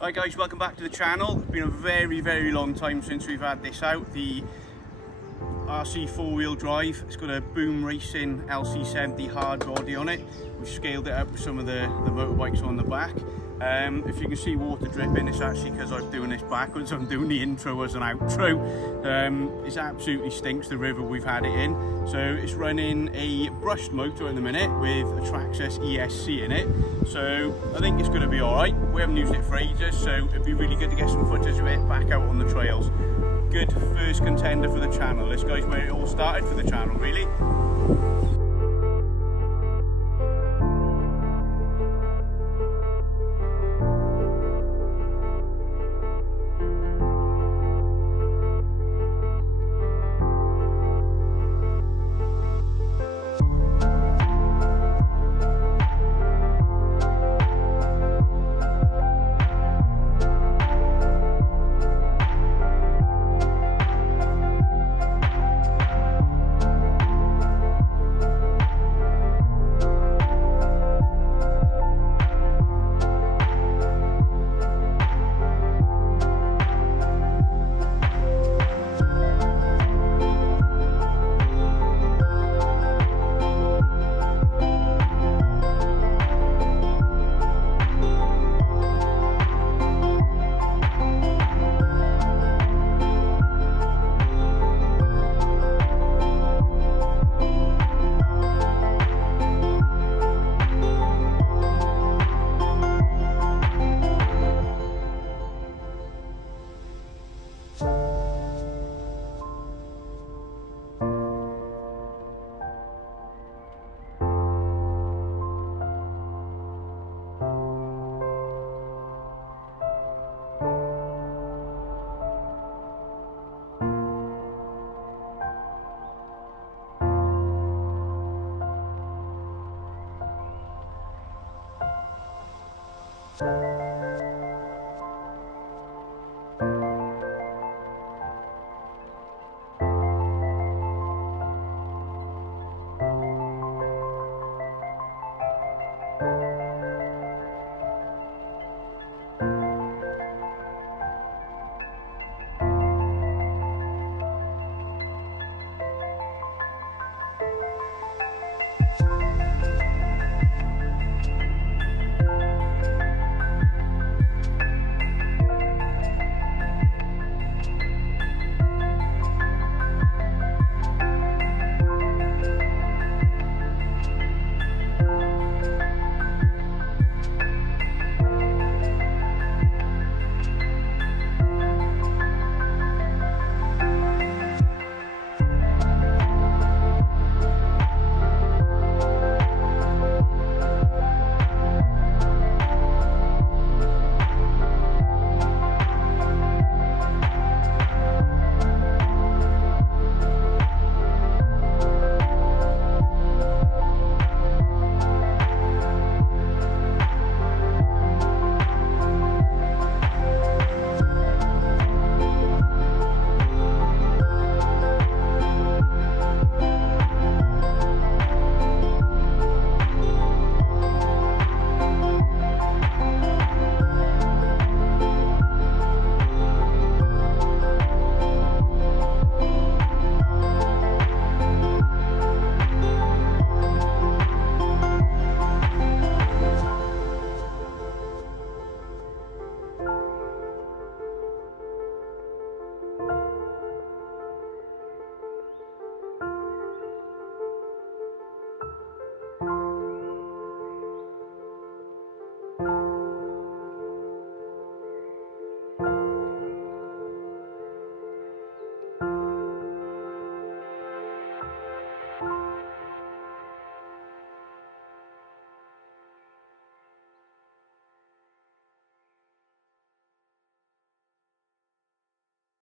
Hi guys, welcome back to the channel. It's been a very long time since we've had this out, the RC four-wheel drive. It's got a Boom Racing LC70 hard body on it. We've scaled it up with some of the motorbikes on the back. If you can see water dripping, it's actually because I'm doing this backwards. I'm doing the intro as an outro. It absolutely stinks, the river we've had it in. So it's running a brushed motor in the minute with a Traxxas ESC in it. So I think it's going to be alright. We haven't used it for ages, so it'd be really good to get some footage of it back out on the trails. Good first contender for the channel. This guy's where it all started for the channel, really.